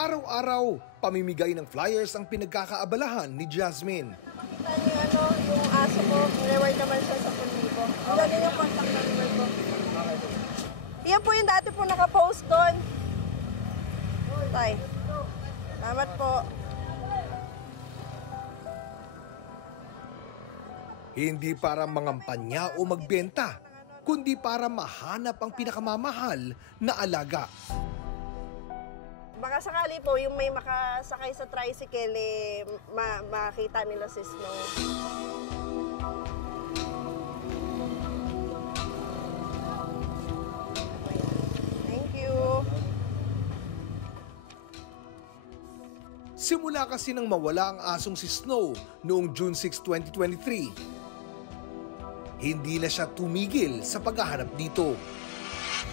Araw-araw, pamimigay ng flyers ang pinagkakaabalahan ni Jasmine. Makita niyo yung aso ko, reward naman siya sa 1,000. Ang galing yung contact number ko. Yan po yung dati po nakapost doon. Tay. Salamat po. Hindi para mangampanya o magbenta, kundi para mahanap ang pinakamamahal na alaga. Baka sakali po yung may makasakay sa tricycle, makita nila si Snow. Thank you. Simula kasi nang mawala ang asong si Snow noong June 6, 2023, hindi na siya tumigil sa paghahanap dito.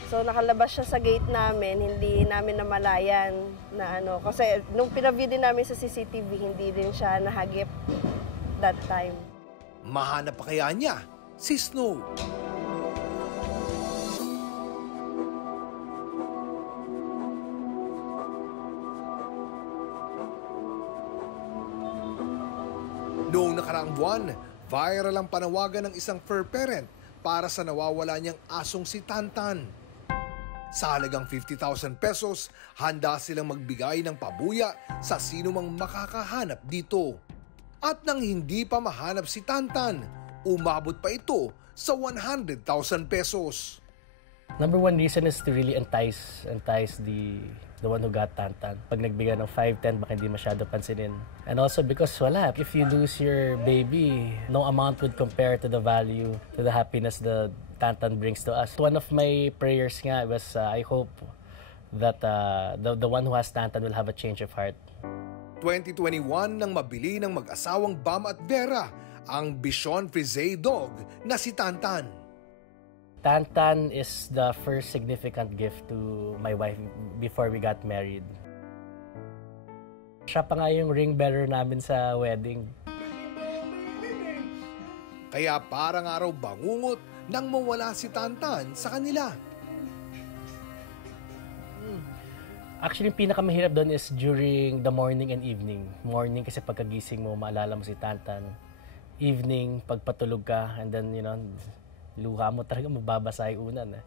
So nakalabas siya sa gate namin, hindi namin namalayan na kasi nung pinaview din namin sa CCTV, hindi din siya nahagip that time. Mahanap pa kaya niya si Snow? Noong nakaraang buwan, viral ang panawagan ng isang fur parent para sa nawawala niyang asong si Tantan. Sa halagang 50,000 pesos, handa silang magbigay ng pabuya sa sino mang makakahanap dito. At nang hindi pa mahanap si Tantan, umabot pa ito sa 100,000 pesos. Number one reason is to really entice the one who got Tantan. Pag nagbigay ng 5-10, baka hindi masyado pansinin. And also because if you lose your baby, no amount would compare to the value, to the happiness the Tantan brings to us. One of my prayers nga was, I hope that the one who has Tantan will have a change of heart. 2021 nang mabili ng mag-asawang Bam at Vera ang Bichon Frise dog na si Tantan. Tantan is the first significant gift to my wife before we got married. Siya pa nga yung ring bearer namin sa wedding. Kaya parang araw bangungot nang mawala si Tantan sa kanila. Actually, yung pinakamahirap doon is during the morning and evening. Morning kasi pagkagising mo, maalala mo si Tantan. Evening, pagpatulog ka, and then, luha mo talaga mababasa yung unan.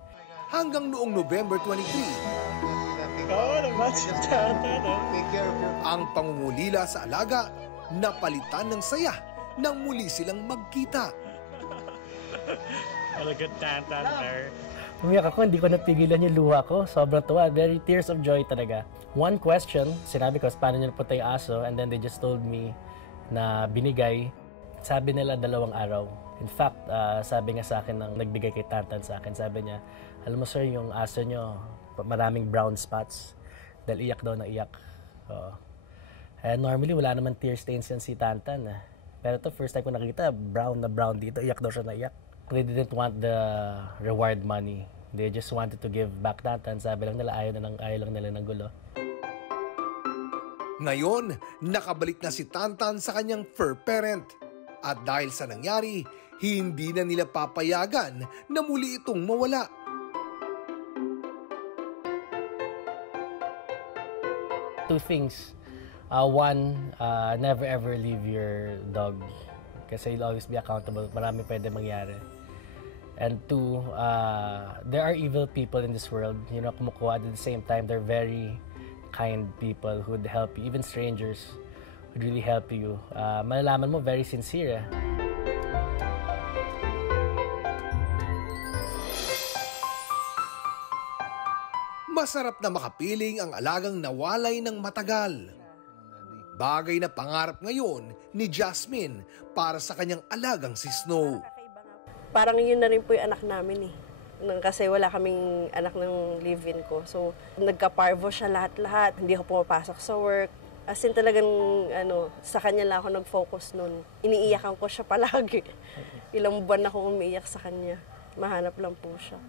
Hanggang noong November 23, ang pangungulila sa alaga napalitan ng saya nang muli silang magkita. What a good Tantan there. Umiyak ako, hindi ko napigilan yung luha ko. Sobrang tuwa, very tears of joy talaga. One question, sinabi ko, paano nyo napunta yung aso? And then they just told me na binigay. Sabi nila 2 araw. In fact, sabi nga sa akin nang nagbigay kay Tantan sa akin, sabi niya, alam mo sir, yung aso nyo, maraming brown spots. Dahil iyak daw na iyak. Normally, wala naman tear stains yan si Tantan. Pero ito, first time ko nakita, brown na brown dito. Iyak daw siya na iyak. They didn't want the reward money. They just wanted to give back Tantan. Sabi lang nila, ayaw lang nila ng gulo. Ngayon, nakabalik na si Tantan sa kanyang fur parent. At dahil sa nangyari, hindi na nila papayagan na muli itong mawala. Two things. One, never ever leave your dog. Kasi you'll always be accountable. Marami pwede mangyari. And two, there are evil people in this world. Kumukuha at the same time, they're very kind people who would help you. Even strangers would really help you. Malalaman mo, very sincere. Masarap na makapiling ang alagang nawalay ng matagal. Bagay na pangarap ngayon ni Jasmine para sa kanyang alagang si Snow. Parang yun na rin po yung anak namin kasi wala kaming anak ng live-in ko. So, nagka-parvo siya lahat-lahat. Hindi ako pumapasok sa work. As in talagang, sa kanya lang ako nag-focus nun. Iniiyakan ko siya palagi. Ilang buwan ako umiiyak sa kanya. Mahanap lang po siya.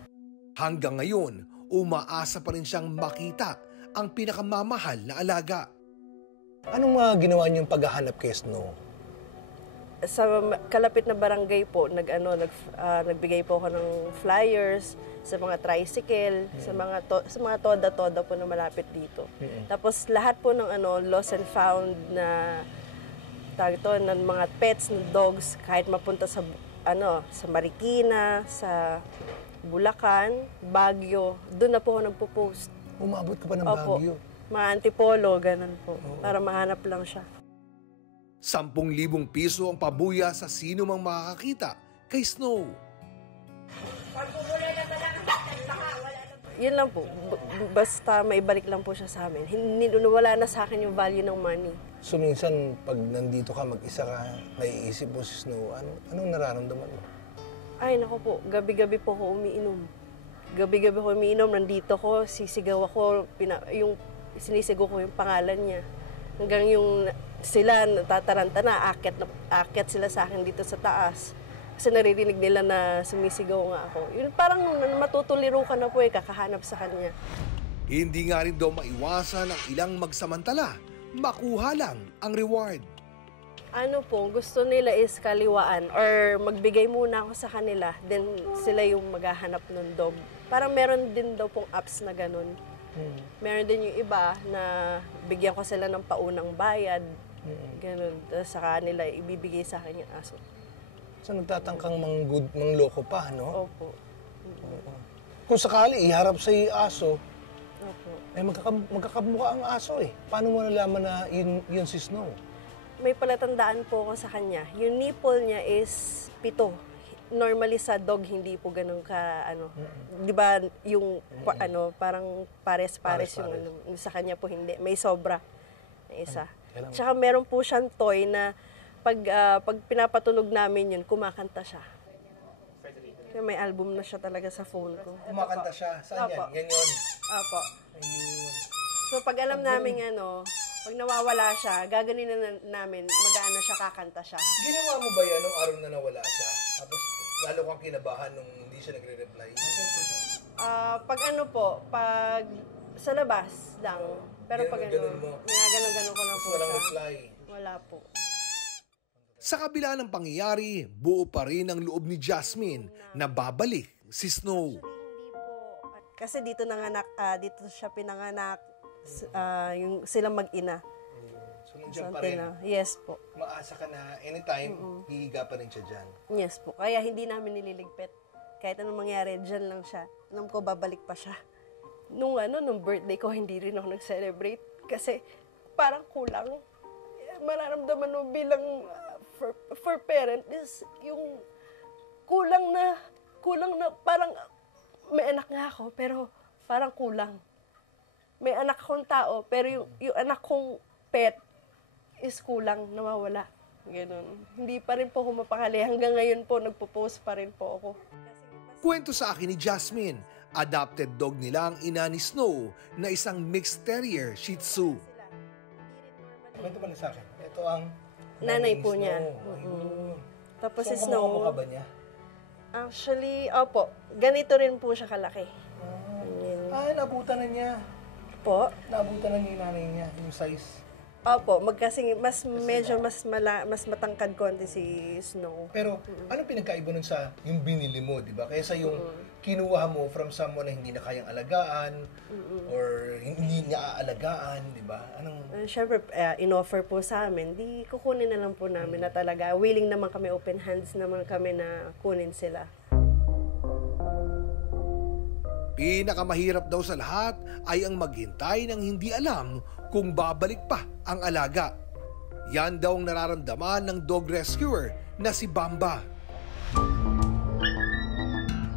Hanggang ngayon, umaasa pa rin siyang makita ang pinakamamahal na alaga. Anong ginawa niyong paghahanap kay Snow? Sa kalapit na barangay po, nagbigay po ako ng flyers. sa mga tricycle, sa mga toda-toda po na malapit dito. Tapos lahat po ng lost and found na ng mga pets, ng dogs, kahit mapunta sa sa Marikina, sa Bulacan, Baguio, doon na po ako nagpo-post. Umabot ka pa ng Opo, Baguio? mga Antipolo, ganun po, para mahanap lang siya. 10,000 piso ang pabuya sa sino mang makakakita kay Snow. Yun lang po, basta maibalik lang po siya sa amin. Wala na sa akin yung value ng money. So minsan, pag nandito ka, mag-isa ka, naiisip mo si Snow, anong nararamdaman mo? Ay, naku po, gabi-gabi po ako umiinom. Gabi-gabi ako umiinom, nandito ko, sisigaw ako, sinisigaw ko yung pangalan niya. Hanggang yung sila natataranta na, aakyat sila sa akin dito sa taas. Kasi naririnig nila na sumisigaw nga ako. Yun parang matutuliro ka na po kakahanap sa kanya. Hindi nga rin daw maiwasan ang ilang magsamantala, makuha lang ang reward. Ano po, gusto nila is kaliwaan or magbigay muna ako sa kanila, then sila yung maghahanap ng dog. Parang meron din daw pong apps na ganun. Meron din yung iba na bigyan ko sila ng paunang bayad, ganun. Tapos sa kanila, ibibigay sa akin yung aso. So nagtatangkang mangloko pa, no? Opo. Kung sakali, iharap sa aso, Opo. magkakamukha ang aso eh. Paano mo nalaman na yun si Snow? May palatandaan po ako sa kanya. Yung nipple niya is 7. Normally sa dog, hindi po ganun ka, di ba, yung, parang pares-pares yung, sa kanya po hindi. May sobra na isa. Tsaka meron po siyang toy na, pag pinapatunog namin yun, kumakanta siya. Kaya may album na siya talaga sa phone ko. Kumakanta siya? Saan Opo. yan? Yan yun? Opo. Ayun. So pag alam namin pag nawawala siya, gaganin na namin, magaan na siya, kakanta siya. Ginawa mo ba yan nung araw na nawala siya? Tapos lalo kang kinabahan nung hindi siya nagre-reply? Pag pag sa labas lang. Pero pag Ganun mo? ginaganon ko lang po Walang siya. reply? Wala po. Sa kabila ng pangyayari, buo pa rin ang loob ni Jasmine na babalik si Snow. Kasi dito dito siya pinanganak, yung silang mag-ina. So nandiyan pa Sa rin? Antena. Yes po. Maasa ka na anytime, hihiga pa rin siya dyan? Yes po. Kaya hindi namin nililigpit. Kahit anong mangyari, dyan lang siya. Alam ko, babalik pa siya. Nung birthday ko, hindi rin ako nag-celebrate. Kasi parang kulang. Mararamdaman mo bilang for parent is yung kulang na parang may anak nga ako, pero parang kulang. May anak akong tao, pero yung anak kong pet is kulang, nawawala. Ganun. Hindi pa rin po ako mapakali. Hanggang ngayon po, nagpo-post pa rin po ako. Kwento sa akin ni Jasmine, adopted dog nila ang ina ni Snow na isang mixed terrier Shih Tzu. Kwento mo na sa akin. Ito ang Nanay po Snow. niya. Ayun. Tapos So, si Snow, kamukha ba niya? actually, opo, ganito rin po siya kalaki. Nabutan na niya. Po, Nabutan na niya yung nanay niya, yung size. opo, medyo mas matangkad konti si Snow. Pero, anong pinagkaiba nun sa yung binili mo, di ba? Kaysa yung kinuha mo from someone na hindi na kayang alagaan or hindi niya aalagaan, di ba? Siyempre, in-offer po sa amin, di kukunin na lang po namin na talaga. Willing naman kami, open hands naman kami na kunin sila. Pinakamahirap daw sa lahat ay ang maghintay ng hindi alam kung babalik pa ang alaga. Yan daw ang nararamdaman ng dog rescuer na si Bamba.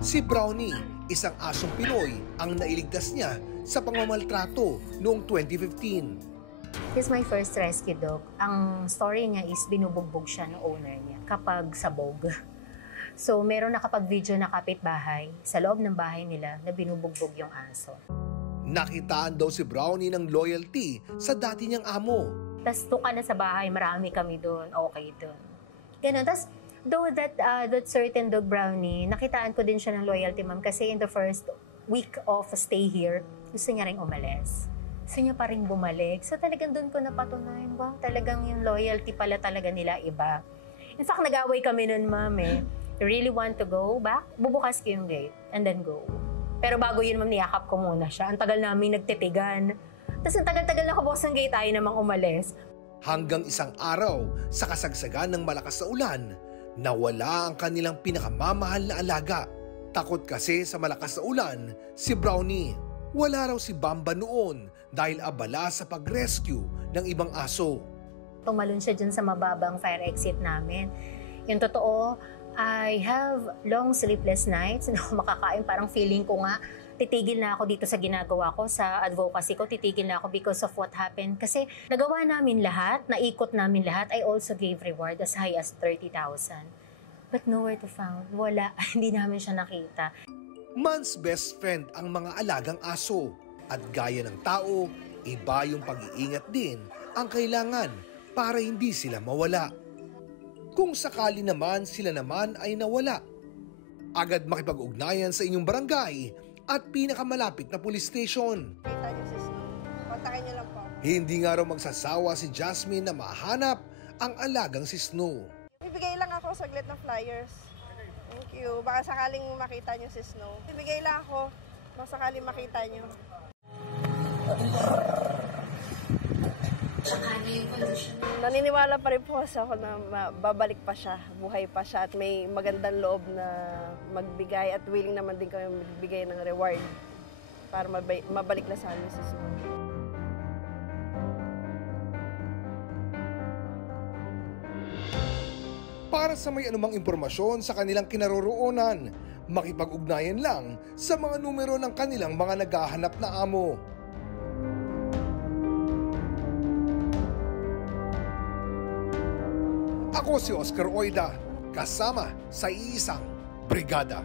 Si Brownie, isang asong Pinoy, ang nailigtas niya sa pangmamaltrato noong 2015. This is my first rescue dog. Ang story niya is binubugbog siya ng owner niya kapag sabog. So, meron nakapag-video na kapitbahay sa loob ng bahay nila na binubugbog yung aso. Nakitaan daw si Brownie ng loyalty sa dati niyang amo. Tapos doon ka na sa bahay, marami kami doon, okay doon. Ganun. Tapos, though that certain dog Brownie, nakitaan ko din siya ng loyalty, ma'am, kasi in the first week of stay here, gusto niya rin umalis. Gusto niya pa rin bumalik. So talagang doon ko napatunayan, wow, talagang yung loyalty pala talaga nila iba. In fact, nag-away kami nun, ma'am, You really want to go back? Bubukas ko yung gate and then go. Pero bago yun, ma'am, niyakap ko muna siya. Ang tagal namin nagtitigan. Tapos ang tagal-tagal na kabos ng gate tayo namang umalis. Hanggang isang araw, sa kasagsagan ng malakas na ulan, nawala ang kanilang pinakamamahal na alaga. Takot kasi sa malakas na ulan, si Brownie. Wala raw si Bamba noon dahil abala sa pag-rescue ng ibang aso. Tumalon siya dyan sa mababang fire exit namin. Yung totoo, I have long sleepless nights. Hindi ako makakain. Parang feeling ko nga, titigil na ako dito sa ginagawa ko, sa advocacy ko, titigil na ako because of what happened. Kasi nagawa namin lahat, naikot namin lahat. I also gave reward as high as 30,000. But nowhere to found. Wala. Hindi namin siya nakita. Man's best friend ang mga alagang aso. At gaya ng tao, iba yung pag-iingat din ang kailangan para hindi sila mawala. Kung sakali naman sila naman ay nawala, agad makipag-ugnayan sa inyong barangay at pinakamalapit na police station. Kita niyo si Snow. Kontakin niyo lang po. Hindi nga raw magsasawa si Jasmine na mahanap ang alagang si Snow. Bibigay lang ako saglit ng flyers. Thank you. Baka sakaling makita niyo si Snow. Bibigay lang ako. Baka sakaling makita niyo. Naniniwala pa rin po ako na babalik pa siya, buhay pa siya at may magandang loob na magbigay at willing naman din kami magbigay ng reward para mabalik na sa amin si Snow. Para sa may anumang impormasyon sa kanilang kinaroroonan, makipag-ugnayan lang sa mga numero ng kanilang mga naghahanap na amo. Ako si Oscar Oida, kasama sa iisang brigada.